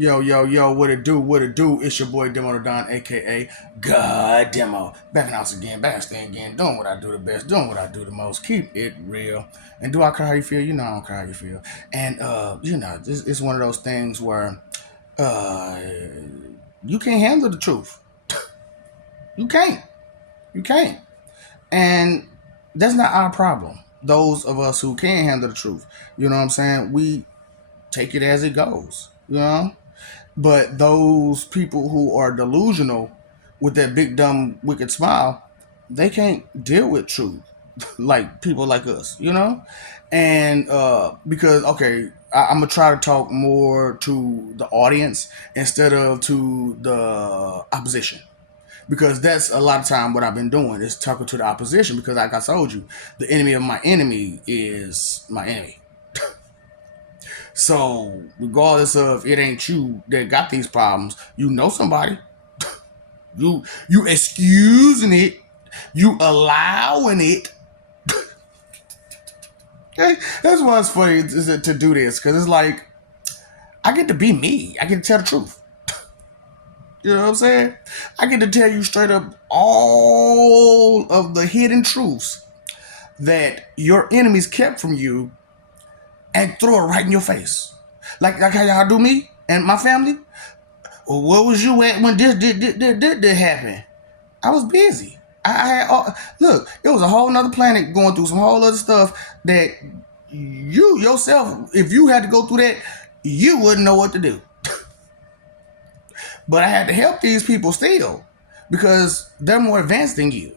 Yo, yo, yo, what it do? What it do? It's your boy Demo the Don, aka God Demo. Back in the house again, back in stand again, doing what I do the best, doing what I do the most. Keep it real. And do I care how you feel? You know I don't care how you feel. And it's one of those things where uh you can't handle the truth. You can't. You can't. And that's not our problem. Those of us who can handle the truth. You know what I'm saying? We take it as it goes. You know? But those people who are delusional with that big dumb wicked smile, they can't deal with truth like people like us, you know? And because okay, I'm gonna try to talk more to the audience instead of to the opposition. Because that's a lot of time what I've been doing is talking to the opposition because like I told you, the enemy of my enemy is my enemy. So regardless of it ain't you that got these problems, you know somebody. You excusing it, you allowing it. Okay? That's why it's funny to do this because it's like I get to be me. I get to tell the truth. You know what I'm saying? I get to tell you straight up all of the hidden truths that your enemies kept from you and throw it right in your face. Like how y'all do me and my family. Well, where was you at when this did happen? I was busy. I had look. It was a whole nother planet going through some whole other stuff that you yourself, if you had to go through that, you wouldn't know what to do. But I had to help these people still because they're more advanced than you,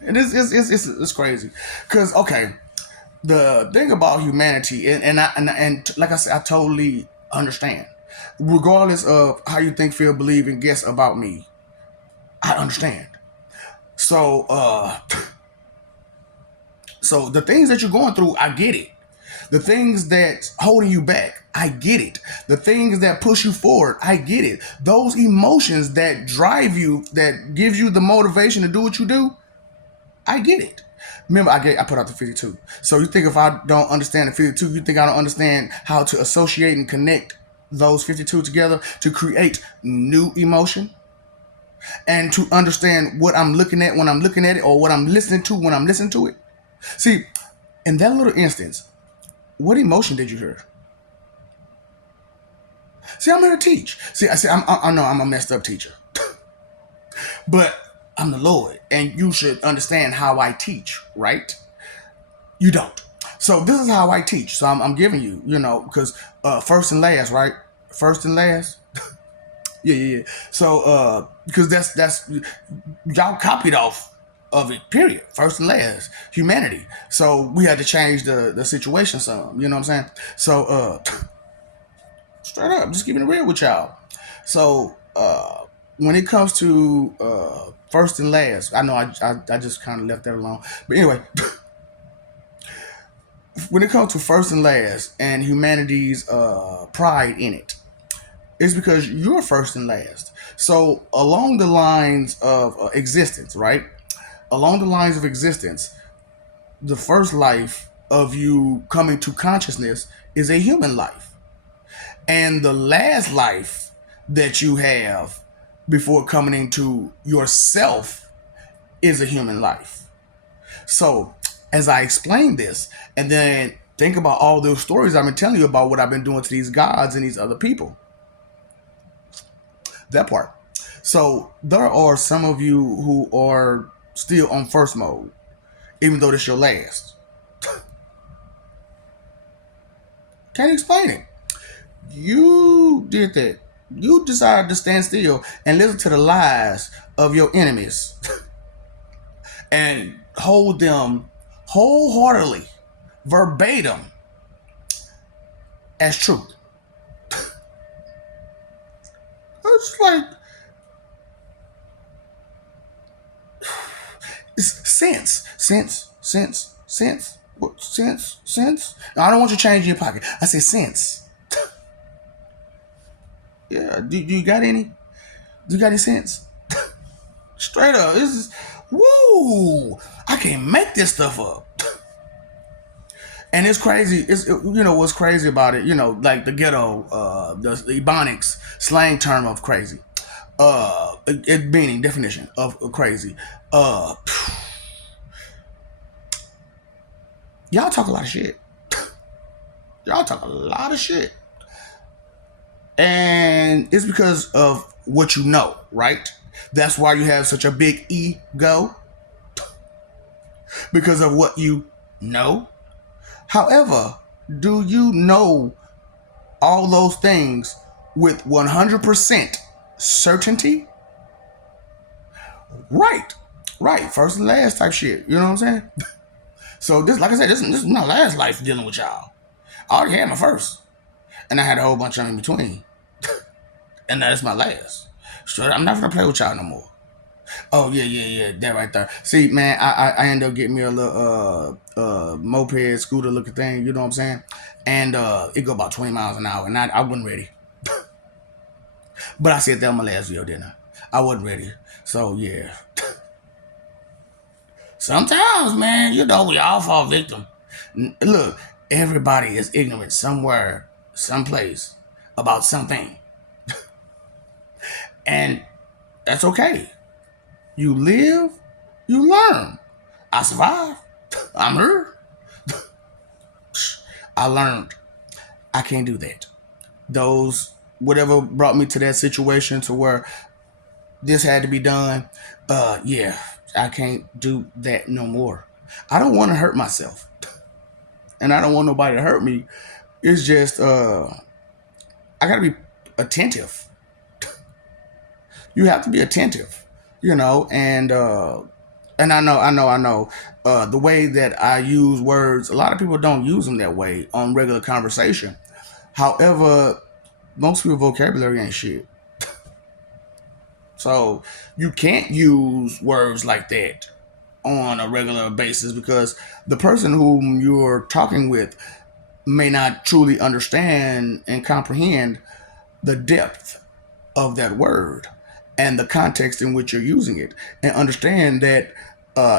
and it's crazy. Because okay, the thing about humanity, and like I said, I totally understand. Regardless of how you think, feel, believe, and guess about me, I understand. So, so the things that you're going through, I get it. The things that's holding you back, I get it. The things that push you forward, I get it. Those emotions that drive you, that gives you the motivation to do what you do, I get it. Remember, I put out the 52. So you think if I don't understand the 52, you think I don't understand how to associate and connect those 52 together to create new emotion? And to understand what I'm looking at when I'm looking at it, or what I'm listening to when I'm listening to it. See, in that little instance, what emotion did you hear? See, I'm here to teach. See, I know I'm a messed up teacher, but I'm the Lord, and you should understand how I teach, right? You don't. So this is how I teach. So I'm giving you, because first and last, right? First and last. Yeah. So because that's y'all copied off of it, period. First and last, humanity. So we had to change the situation some. You know what I'm saying? So straight up, just keeping it real with y'all. So when it comes to first and last, I know I just kind of left that alone. But anyway, when it comes to first and last and humanity's pride in it, it's because you're first and last. So along the lines of existence, right? Along the lines of existence, the first life of you coming to consciousness is a human life. And the last life that you have before coming into yourself is a human life. So, as I explain this, and then think about all those stories I've been telling you about what I've been doing to these gods and these other people. That part. So, there are some of you who are still on first mode, even though this your last. Can't explain it. You did that. You decided to stand still and listen to the lies of your enemies and hold them wholeheartedly, verbatim, as truth. It's like it's sense. What sense? No, I don't want you to change your pocket. I said sense. Yeah. Do you got any? Do you got any sense? Straight up. This is woo. I can't make this stuff up. And it's crazy. What's crazy about it. Like the ghetto, the Ebonics slang term of crazy. It meaning definition of crazy. Y'all talk a lot of shit. Y'all talk a lot of shit, and it's because of what you know, right? That's why you have such a big ego, because of what you know. However, do you know all those things with 100% certainty? Right. First and last type shit. You know what I'm saying? So this, like I said, this is my last life dealing with y'all. I already had my first, and I had a whole bunch of them in between, and that's my last. Straight, I'm not gonna play with y'all no more. Oh yeah, that right there. See, man, I ended up getting me a little moped scooter looking thing. You know what I'm saying? And it go about 20 miles an hour, and I wasn't ready. But I said that on my last video, didn't I? I wasn't ready. So yeah. Sometimes, man, we all fall victim. Look, everybody is ignorant somewhere, someplace about something. And that's okay. You live, you learn. I survived. I'm here. I learned. I can't do that. Whatever brought me to that situation to where this had to be done, yeah, I can't do that no more. I don't want to hurt myself. And I don't want nobody to hurt me. It's just, I gotta be attentive. You have to be attentive, and I know. The way that I use words, a lot of people don't use them that way on regular conversation. However, most people's vocabulary ain't shit. So you can't use words like that on a regular basis because the person whom you're talking with may not truly understand and comprehend the depth of that word and the context in which you're using it, and understand that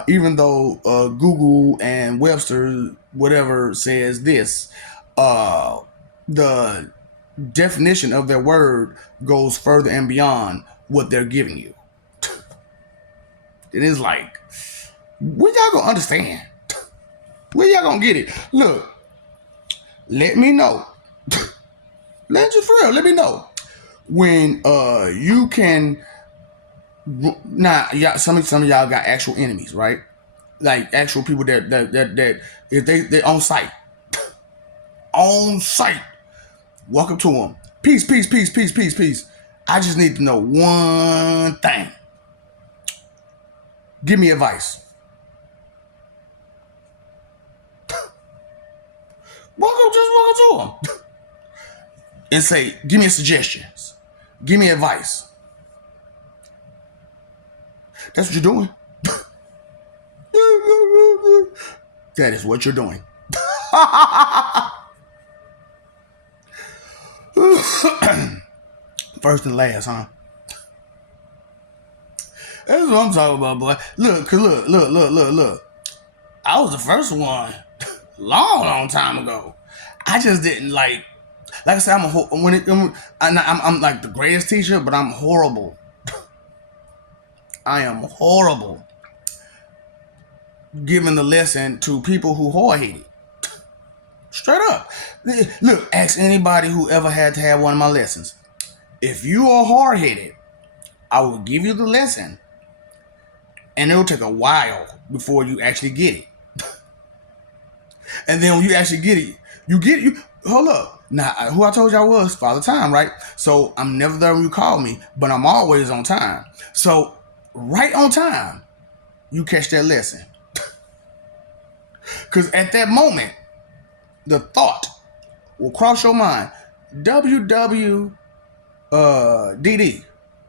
even though Google and Webster, whatever, says this, the definition of their word goes further and beyond what they're giving you. It is like, when y'all gonna understand? When y'all gonna get it? Look, let me know. Let me know when you can. Nah, some of y'all got actual enemies, right? Like actual people that if they on site, walk up to them. Peace. I just need to know one thing. Give me advice. Walk up to them and say, give me suggestions. Give me advice. That's what you're doing. That is what you're doing. First and last, huh? That's what I'm talking about, boy. Look. I was the first one long time ago. I just didn't like I said, I'm like the greatest teacher, but I'm horrible. I am horrible giving the lesson to people who hard-headed. Straight up. Look, ask anybody who ever had to have one of my lessons. If you are hard-headed, I will give you the lesson, and it'll take a while before you actually get it. And then when you actually get it, you hold up. Now, who I told y'all was Father Time, right? So I'm never there when you call me, but I'm always on time. So right on time, you catch that lesson. Because at that moment, the thought will cross your mind. WWDD.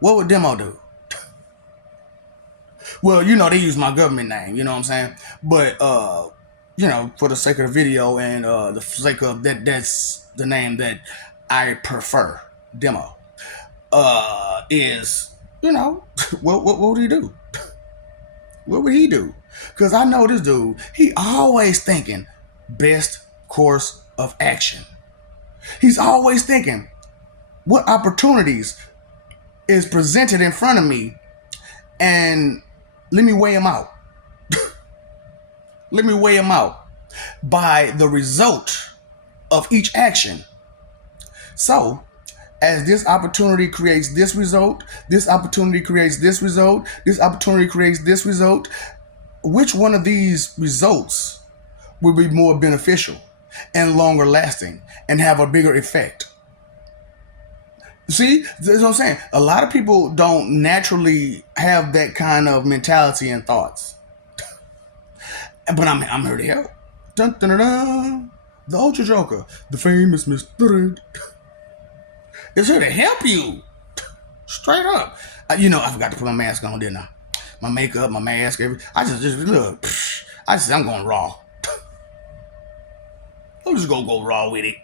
What would Demo do? Well, they use my government name, you know what I'm saying? But, for the sake of the video and the sake of that's the name that I prefer, Demo, is, what would he do? What would he do? Because I know this dude, he always thinking best course of action. He's always thinking, what opportunities is presented in front of me, and let me weigh them out. Let me weigh them out by the result of each action. So, as this opportunity creates this result, this opportunity creates this result, this opportunity creates this result, which one of these results will be more beneficial and longer lasting and have a bigger effect? See, that's what I'm saying. A lot of people don't naturally have that kind of mentality and thoughts. But I'm here to help. Dun, dun, dun, dun. The Ultra Joker, the famous Mr. is here to help you. Straight up. I forgot to put my mask on, didn't I? My makeup, my mask, I just look. I'm going raw. I'm just gonna go raw with it.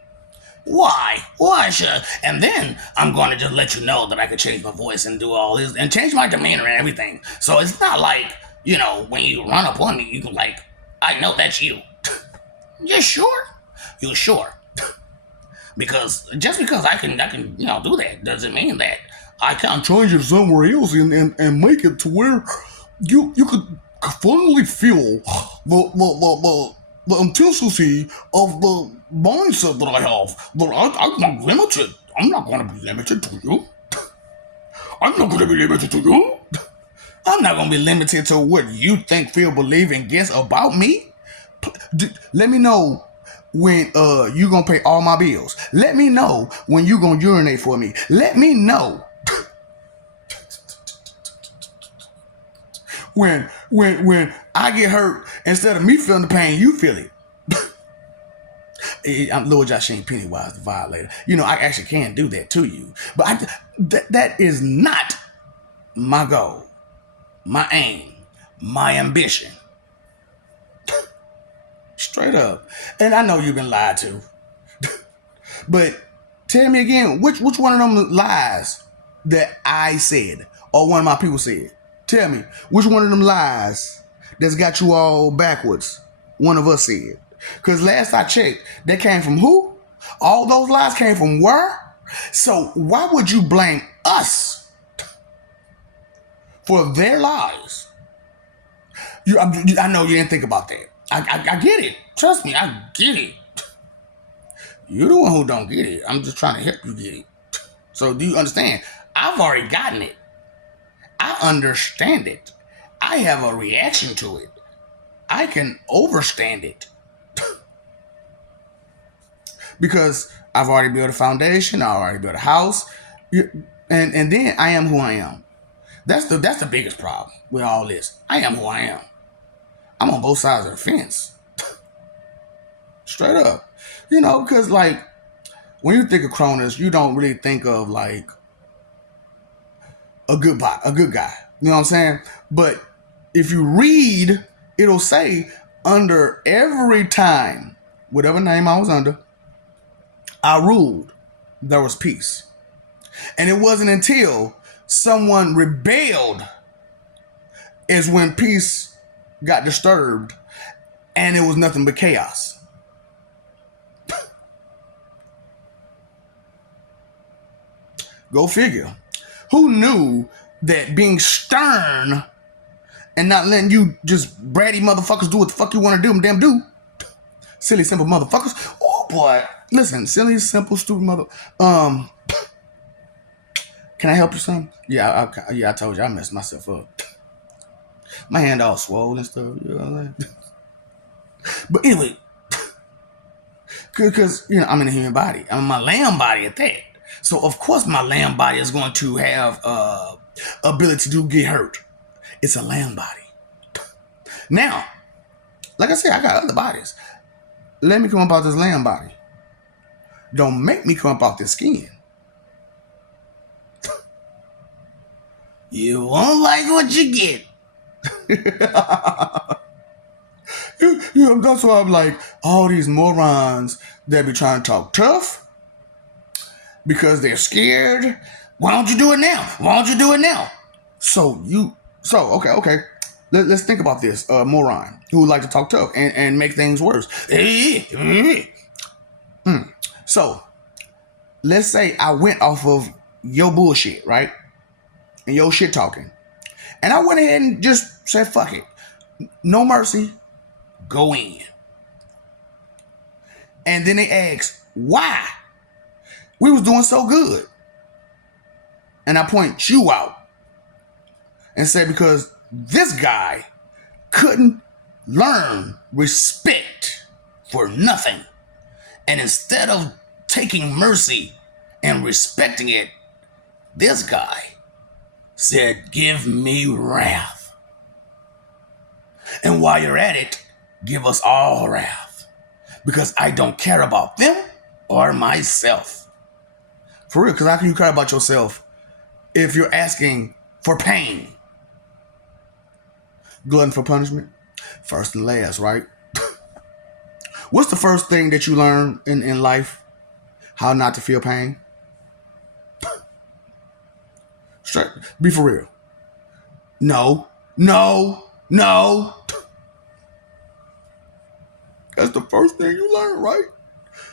Why? Why should? And then I'm going to just let you know that I could change my voice and do all this and change my demeanor and everything. So it's not like, when you run up on me, you can I know that's you. You sure? You sure? Because just because I can do that doesn't mean that I can't change it somewhere else and make it to where you could finally feel the intensity of the mindset that I have. That I'm not limited. I'm not going to be limited to you. I'm not going to be limited to you. I'm not going to be limited to what you think, feel, believe, and guess about me. Let me know when you going to pay all my bills. Let me know when you going to urinate for me. Let me know when I get hurt, instead of me feeling the pain, you feel it. I'm Lord Joshua Pennywise, the violator. I actually can do that to you. But that is not my goal, my aim, my ambition. Straight up. And I know you've been lied to. But tell me again, which one of them lies that I said or one of my people said? Tell me, which one of them lies that's got you all backwards one of us said? Because last I checked, that came from who? All those lies came from where? So why would you blame us for their lies? I know you didn't think about that. I get it. Trust me, I get it. You're the one who don't get it. I'm just trying to help you get it. So do you understand? I've already gotten it. I understand it. I have a reaction to it. I can overstand it. Because I've already built a foundation. I already built a house. And then I am who I am. That's the biggest problem with all this. I am who I am. I'm on both sides of the fence. Straight up. Because when you think of Cronus, you don't really think of a good guy. You know what I'm saying? But if you read, it'll say under every time, whatever name I was under, I ruled, there was peace. And it wasn't until someone rebelled is when peace got disturbed and it was nothing but chaos. Go figure. Who knew that being stern and not letting you just bratty motherfuckers do what the fuck you want to do, damn do. Silly, simple motherfuckers. Oh boy. Listen, silly, simple, stupid mother. Can I help you some? Yeah, I told you I messed myself up. My hand all swollen and stuff. You know what I'm saying? But anyway, because I'm in a human body. I'm in my lamb body at that. So of course my lamb body is going to have ability to get hurt. It's a lamb body. Now, like I said, I got other bodies. Let me come up out this lamb body. Don't make me come up out this skin. You won't like what you get. That's why I'm like, all these morons that be trying to talk tough because they're scared. Why don't you do it now? Why don't you do it now? Okay. Let's think about this. Moron who would like to talk tough and make things worse. So let's say I went off of your bullshit, right? And your shit talking. And I went ahead and just said, fuck it. No mercy. Go in. And then they asked, why? We was doing so good. And I point you out and said, because this guy couldn't learn respect for nothing. And instead of taking mercy and respecting it, this guy said, give me wrath. And while you're at it, give us all wrath. Because I don't care about them or myself. For real, because how can you care about yourself if you're asking for pain? Glutton for punishment? First and last, right? What's the first thing that you learn in life? How not to feel pain? Straight. Be for real. No. That's the first thing you learn, right?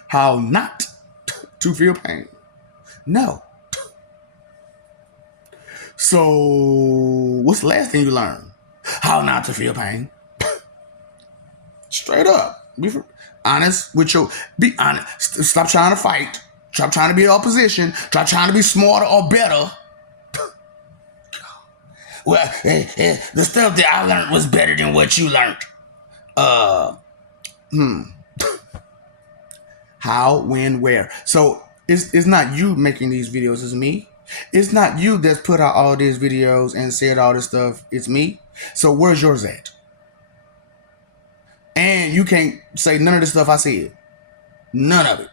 How not to feel pain. No. So, what's the last thing you learn? How not to feel pain. Straight up. Be honest with your... Be honest. Stop trying to fight. Stop trying to be in opposition. Stop trying to be smarter or better. Well, the stuff that I learned was better than what you learned. How, when, where. So it's not you making these videos, it's me. It's not you that's put out all these videos and said all this stuff, it's me. So where's yours at? And you can't say none of the stuff I said. None of it.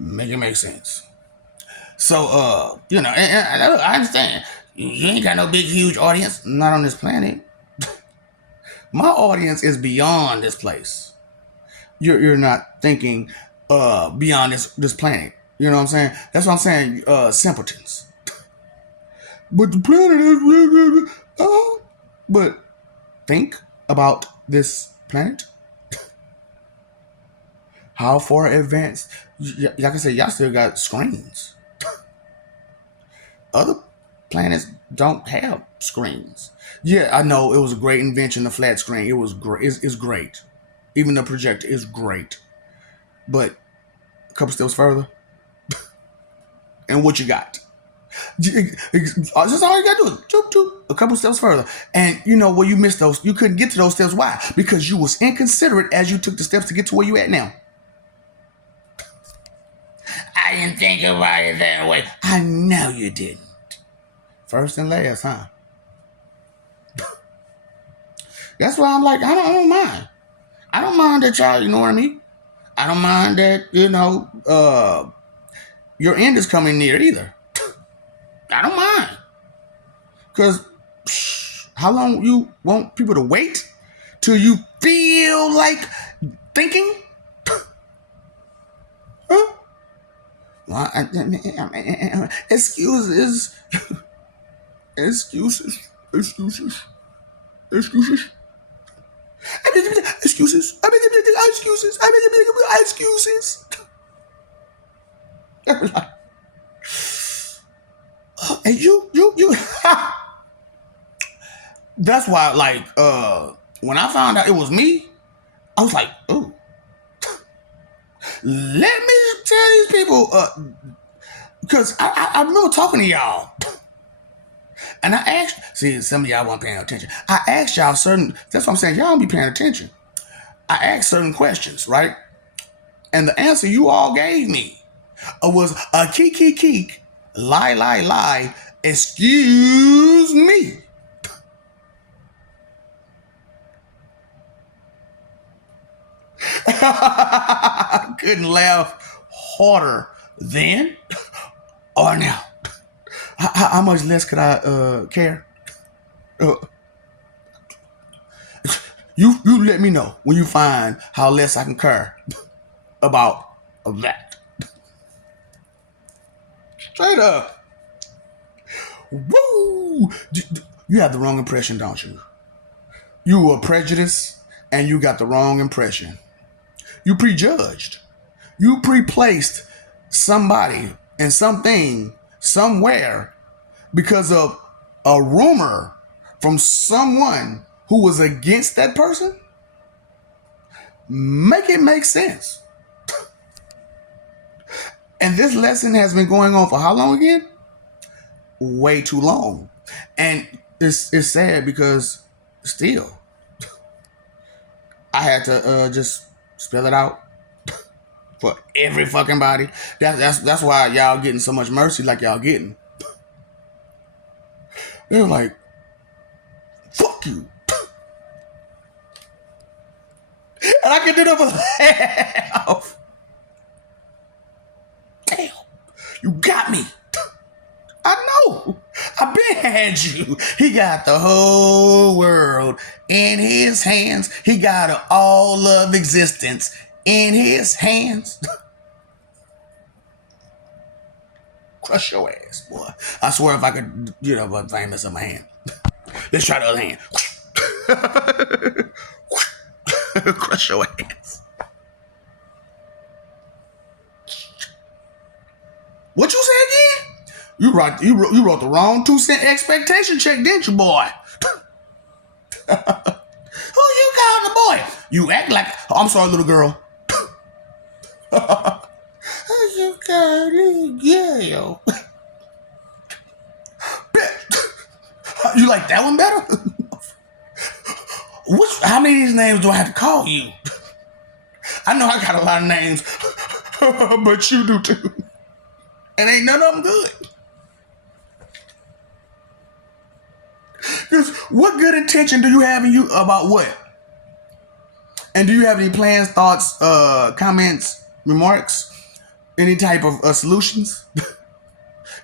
Make it make sense. So, and I understand. You ain't got no big, huge audience. Not on this planet. My audience is beyond this place. You're not thinking beyond this planet. You know what I'm saying? That's what I'm saying. Simpletons. But the planet is... but think about this planet. How far advanced? Like I said, y'all still got screens. Other planets don't have screens. Yeah, I know it was a great invention, the flat screen. It was great. It's great. Even the projector is great. But a couple steps further. And what you got? That's all you got to do. A couple steps further. And you know where you missed those. You couldn't get to those steps. Why? Because you was inconsiderate as you took the steps to get to where you at now. I didn't think about it that way. I know you didn't. First and last, huh? That's why I'm like, I don't mind. I don't mind that y'all ignoring me. I don't mind that, your end is coming near either. I don't mind. Because how long you want people to wait till you feel like thinking? Huh? Well, excuses. Excuses. And you. That's why, like, when I found out it was me, I was like, ooh. Let me tell these people, because I remember talking to y'all. And I asked, see, some of y'all weren't paying attention. I asked y'all that's what I'm saying, y'all don't be paying attention. I asked certain questions, right? And the answer you all gave me was a keek, lie, excuse me. I couldn't laugh harder then or now. How much less could I care? You let me know when you find how less I can care about that. Straight up. Woo! You have the wrong impression, don't you? You were prejudiced and you got the wrong impression. You prejudged. You pre-placed somebody and something somewhere because of a rumor from someone who was against that person. Make it make sense. And this lesson has been going on for how long again? Way too long. And it's sad because still I had to just spell it out for every fucking body. That's why y'all getting so much mercy like y'all getting. They're like, fuck you. And I can do that for laugh. Damn, you got me. I know. I been had you. He got the whole world in his hands. He got all of existence in his hands. Crush your ass, boy. I swear if I could, but famous in my hand. Let's try the other hand. Crush your ass. What you say again? You wrote the wrong 2-cent expectation check, didn't you, boy? Who you calling the boy? You act like I'm sorry, little girl. Who you calling girl? You like that one better? How many of these names do I have to call you? I know I got a lot of names, but you do too. And ain't none of them good. Because what good intention do you have in you about what? And do you have any plans, thoughts, comments, remarks, any type of solutions?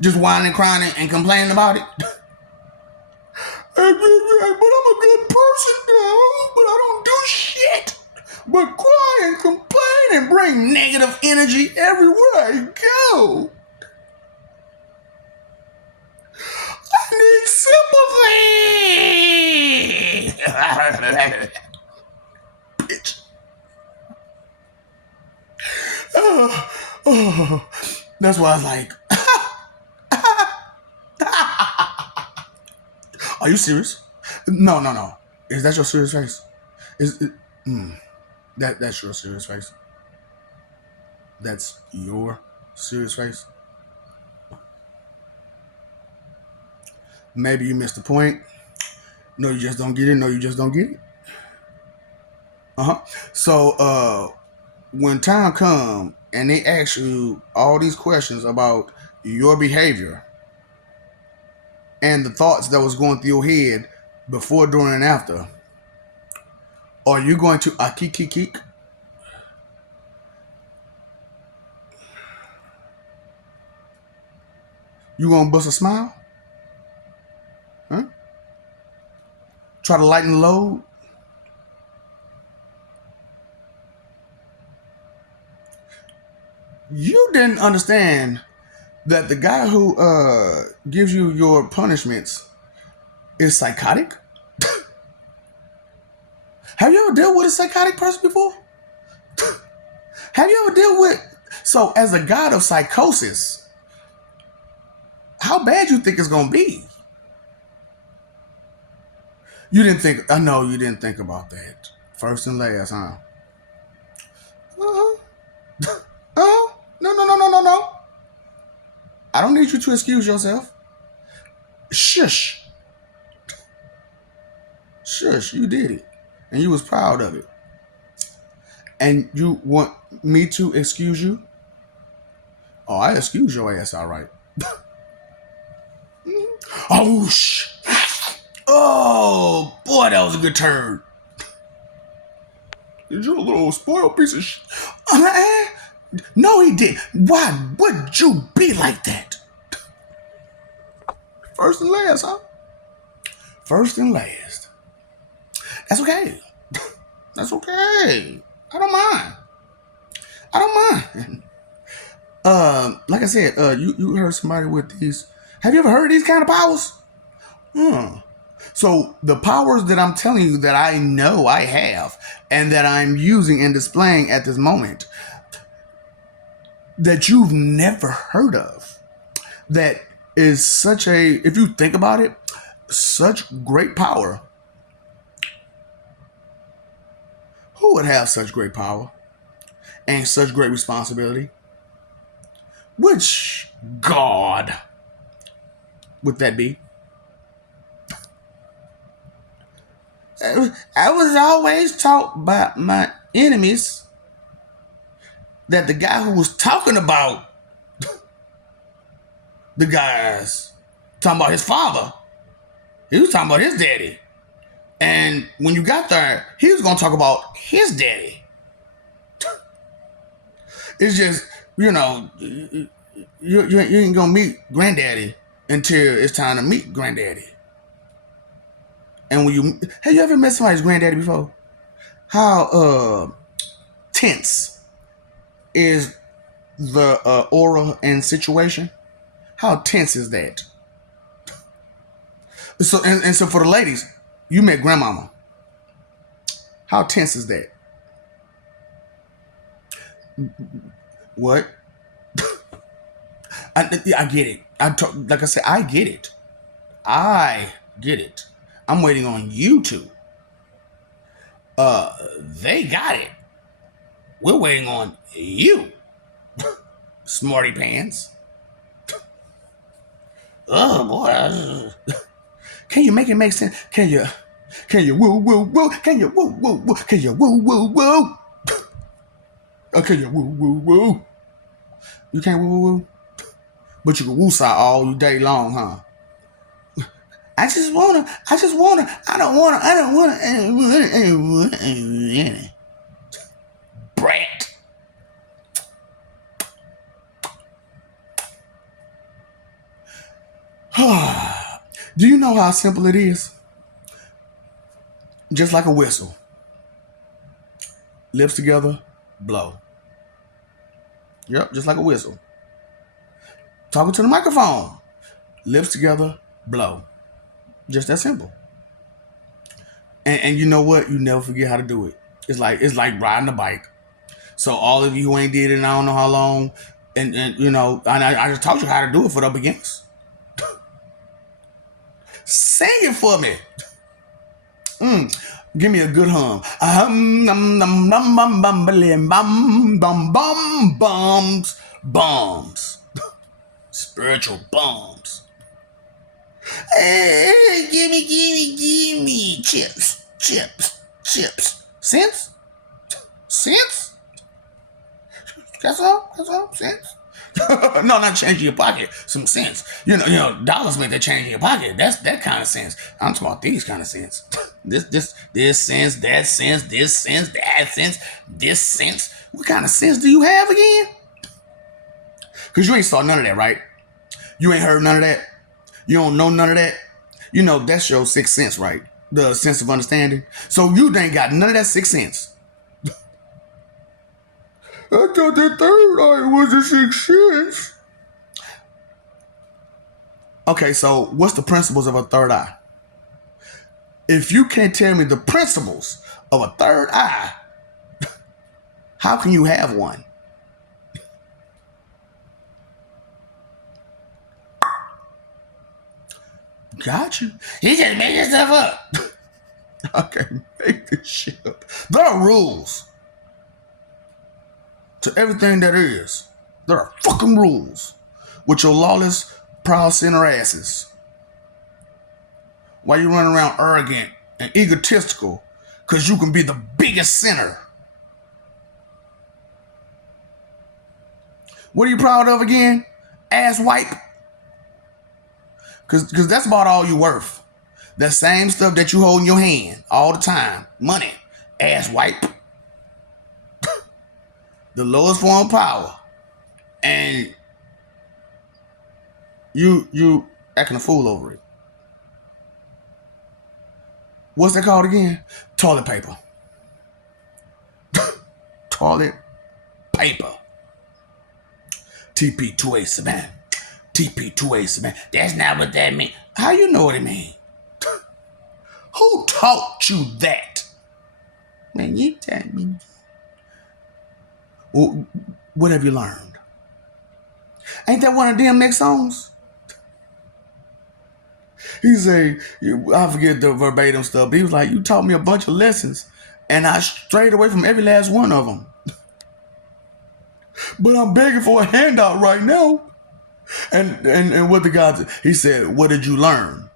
Just whining and crying and complaining about it? But I'm a good person now, but I don't do shit but cry and complain and bring negative energy everywhere I go. I need sympathy. Bitch. That's why I was like, are you serious? No. Is that your serious face? That's your serious face? That's your serious face? Maybe you missed the point. No, you just don't get it. No, you just don't get it. So, when time comes and they ask you all these questions about your behavior and the thoughts that was going through your head before, during, and after, are you going to akikikik? You gonna bust a smile? Huh? Try to lighten the load? You didn't understand that the guy who gives you your punishments is psychotic? Have you ever dealt with a psychotic person before? Have you ever dealt with... So, as a god of psychosis, how bad you think it's going to be? You didn't think... I know you didn't think about that. First and last, huh? Oh, no. I don't need you to excuse yourself. Shush, you did it. And you was proud of it. And you want me to excuse you? Oh, I excuse your ass, all right. Oh, oh, boy, that was a good turn. You're a little spoiled piece of shit. No, he did. Why would you be like that? First and last, huh? First and last. That's okay. That's okay. I don't mind. Like I said, you heard somebody with these. Have you ever heard these kind of powers? So the powers that I'm telling you that I know I have and that I'm using and displaying at this moment that you've never heard of, that is such a, if you think about it, such great power. Who would have such great power and such great responsibility? Which God would that be? I was always taught by my enemies that the guy who was talking about the guys, talking about his father, he was talking about his daddy. And when you got there, he was going to talk about his daddy. It's just, you ain't going to meet granddaddy until it's time to meet granddaddy. And when have you ever met somebody's granddaddy before? How tense is the aura and situation? How tense is that? So and so for the ladies, you met grandmama. How tense is that? What? I get it. Like I said, I get it. I get it. I'm waiting on you two. They got it. We're waiting on you, smarty pants. Oh boy. Can you make it make sense? Can you woo woo woo? Can you woo woo woo? Can you woo woo woo? Can you woo woo woo? You can't woo woo woo? But you can woo-saw all day long, huh? I don't wanna. Brat. Do you know how simple it is? Just like a whistle. Lips together, blow. Yep, just like a whistle. Talking to the microphone. Lips together, blow. Just that simple. And you know what? You never forget how to do it. It's like riding a bike. So all of you who ain't did it in I don't know how long, and I just taught you how to do it for the beginners. Sing it for me. Give me a good hum. Bombs. Spiritual bombs. Hey, give me chips. Cents? That's all. Cents? No, not change in your pocket. Some sense. Dollars make that change in your pocket. That's that kind of sense. I'm talking about these kind of sense. This sense, that sense, this sense, that sense, this sense. What kind of sense do you have again? Because you ain't saw none of that, right? You ain't heard none of that. You don't know none of that. That's your sixth sense, right? The sense of understanding. So you ain't got none of that sixth sense. I thought the third eye was a sixth sense. Okay, so what's the principles of a third eye? If you can't tell me the principles of a third eye, how can you have one? Got you. You just made yourself up. Okay, make this shit up. There are rules to everything that is. There are fucking rules with your lawless, proud sinner asses. Why you running around arrogant and egotistical? Because you can be the biggest sinner. What are you proud of again? Ass wipe? Because that's about all you worth. That same stuff that you hold in your hand all the time. Money. Ass wipe. The lowest form of power. And you acting a fool over it. What's that called again? Toilet paper. Toilet paper. TP287. TP287. That's not what that means. How you know what it means? Who taught you that? Man, you tell me. Well, what have you learned? Ain't that one of them next songs? He say, I forget the verbatim stuff, but he was like, you taught me a bunch of lessons, and I strayed away from every last one of them. But I'm begging for a handout right now. And what the guy did, he said, what did you learn?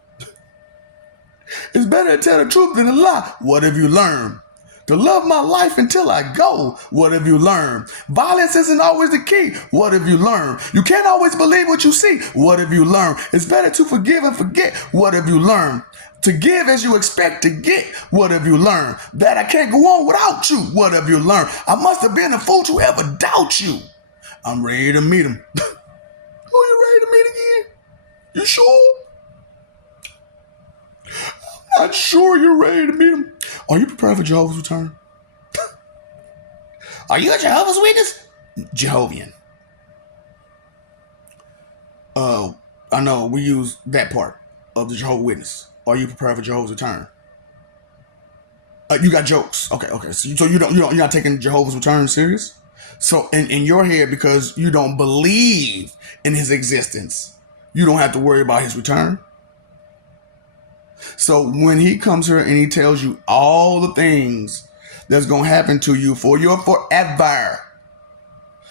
It's better to tell the truth than to lie. What have you learned? To love my life until I go. What have you learned? Violence isn't always the key. What have you learned? You can't always believe what you see. What have you learned? It's better to forgive and forget. What have you learned? To give as you expect to get. What have you learned? That I can't go on without you. What have you learned? I must have been a fool to ever doubt you. I'm ready to meet him. Who are you ready to meet again? You sure? I'm not sure you're ready to meet him. Are you prepared for Jehovah's return? Are you a Jehovah's Witness? Jehovian. I know we use that part of the Jehovah's Witness. Are you prepared for Jehovah's return? You got jokes. Okay. So you're not taking Jehovah's return serious? So in your head, because you don't believe in his existence, you don't have to worry about his return. So when he comes here and he tells you all the things that's going to happen to you for your forever,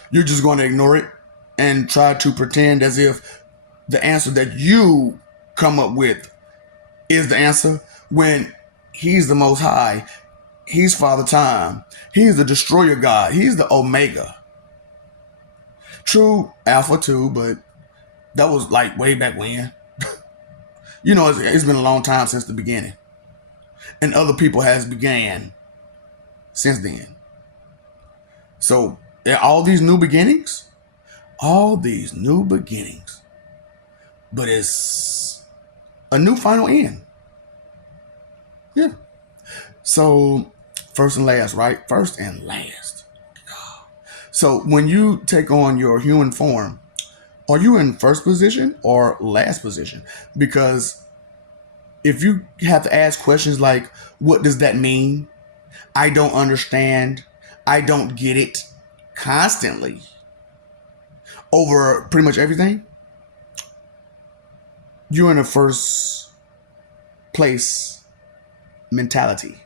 you're just going to ignore it and try to pretend as if the answer that you come up with is the answer, when he's the Most High. He's Father Time. He's the Destroyer God. He's the Omega. True, Alpha too, but that was like way back when. You know, it's been a long time since the beginning. And other people has began since then. So all these new beginnings, but it's a new final end. Yeah. So first and last, right? First and last. So when you take on your human form, are you in first position or last position? Because if you have to ask questions like, what does that mean? I don't understand. I don't get it constantly over pretty much everything. You're in a first place mentality,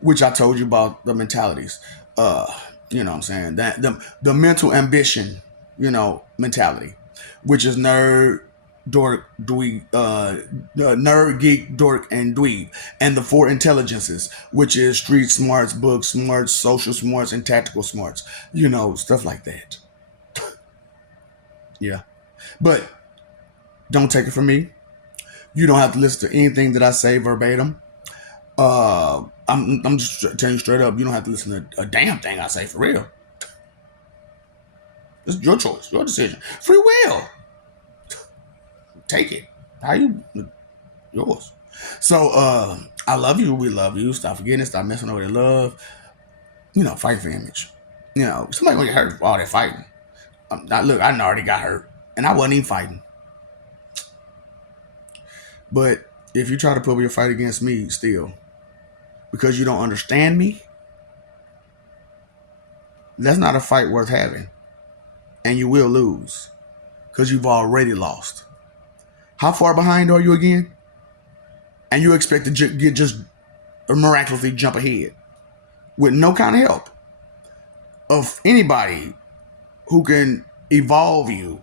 which I told you about the mentalities. You know what I'm saying? That the mental ambition, mentality, which is nerd, dork, dweeb, nerd, geek, dork, and dweeb, and the four intelligences, which is street smarts, book smarts, social smarts, and tactical smarts. Stuff like that. Yeah, but don't take it from me. You don't have to listen to anything that I say verbatim. I'm just telling you straight up. You don't have to listen to a damn thing I say, for real. It's your choice, your decision, free will. Take it. Yours. So I love you. We love you. Stop forgetting it. Stop messing over their love. Fight for image. Somebody gonna get hurt for all that fighting. Look, I already got hurt, and I wasn't even fighting. But if you try to put up your fight against me still, because you don't understand me, that's not a fight worth having. And you will lose, because you've already lost. How far behind are you again? And you expect to just miraculously jump ahead with no kind of help of anybody who can evolve you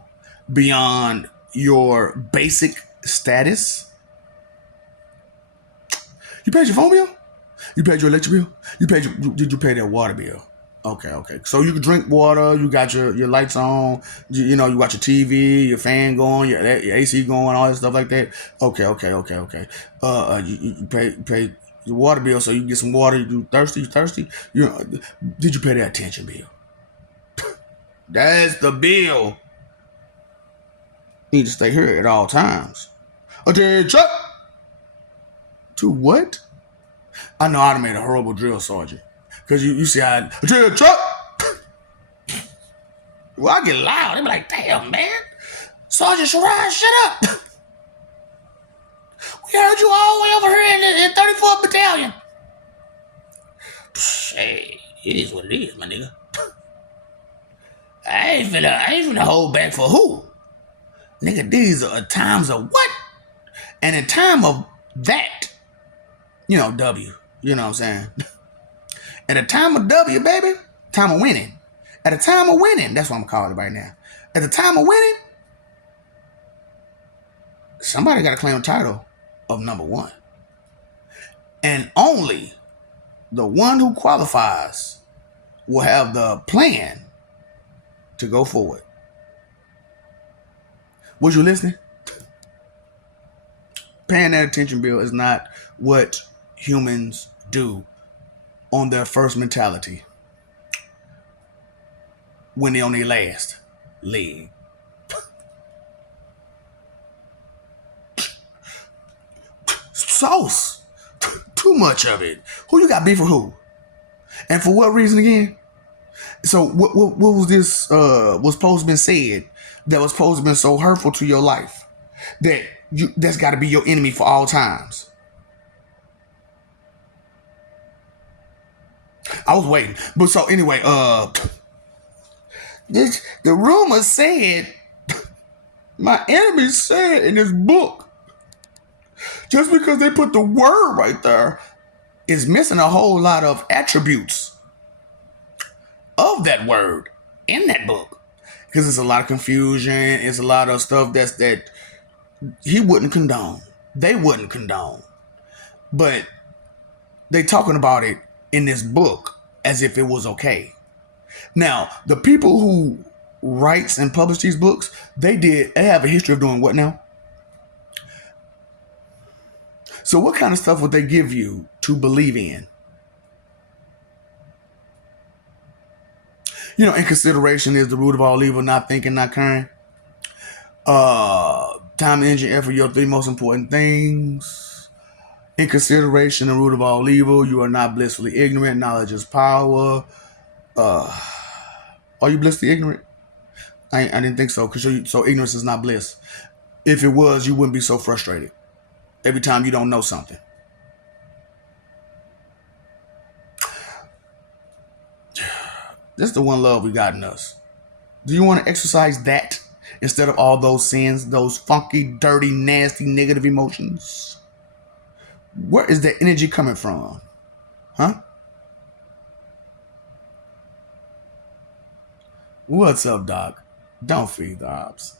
beyond your basic status. You paid your phone bill? You paid your electric bill? Did you pay that water bill? Okay. So you can drink water. You got your lights on. You got your TV, your fan going, your AC going, all that stuff like that. Okay. You pay your water bill, so you get some water. You thirsty? Did you pay that attention bill? That's the bill. You need to stay here at all times. Attention. To what? I know I'd have made a horrible drill sergeant. Because you see how attention. Well, I get loud. They be like, damn, man. Sergeant Sharaj, shut up. We heard you all the way over here in 34th Battalion. Hey, it is what it is, my nigga. I ain't finna hold back for who? Nigga, these are times of what? And in time of that, W. You know what I'm saying? At a time of W, baby, time of winning. At a time of winning, that's what I'm calling it right now. At the time of winning, somebody got to claim the title of number one. And only the one who qualifies will have the plan to go forward. Was you listening? Paying that attention, Bill, is not what humans do on their first mentality when they're on their last leg. Sauce. Too much of it. Who you got beef with who? And for what reason again? So what was this was supposed to been said that was supposed to been so hurtful to your life that's got to be your enemy for all times? I was waiting. But so anyway, the rumor said, my enemy said in this book, just because they put the word right there is missing a whole lot of attributes of that word in that book. Because it's a lot of confusion. It's a lot of stuff that he wouldn't condone. They wouldn't condone. But they talking about it in this book as if it was okay. Now, the people who writes and publish these books, they have a history of doing what now? So what kind of stuff would they give you to believe in? Inconsideration is the root of all evil, not thinking, not caring. Time, energy, effort, your three most important things. Inconsideration, the root of all evil. You are not blissfully ignorant. Knowledge is power. Are you blissfully ignorant? I didn't think so, because so ignorance is not bliss. If it was, you wouldn't be so frustrated every time you don't know something. This is the one love we got in us. Do you want to exercise that instead of all those sins, those funky, dirty, nasty, negative emotions? Where is that energy coming from? Huh? What's up, Doc? Don't feed the ops.